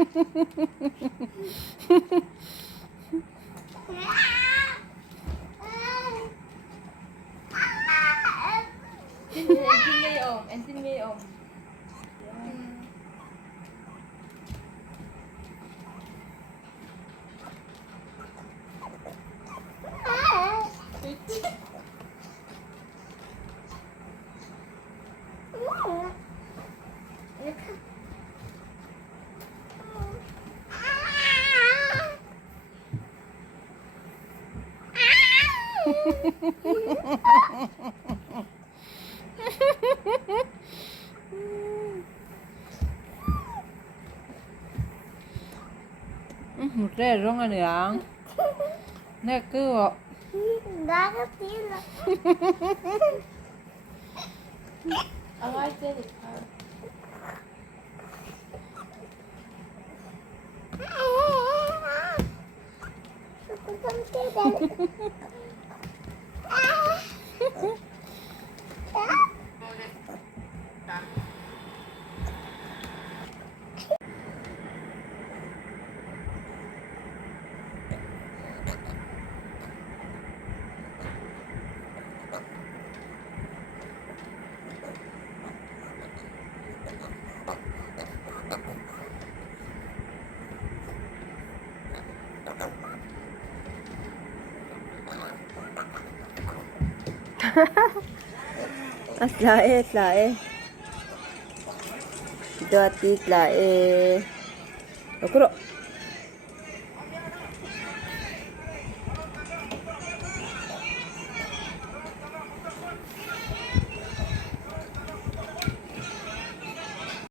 Ensin ngayon. Ensin ngayon. Rong anh yang. Nè cứ bộ. Đã có tiếng là I like it. không tiếng đây. Lae. Dua tit lae. Okuro.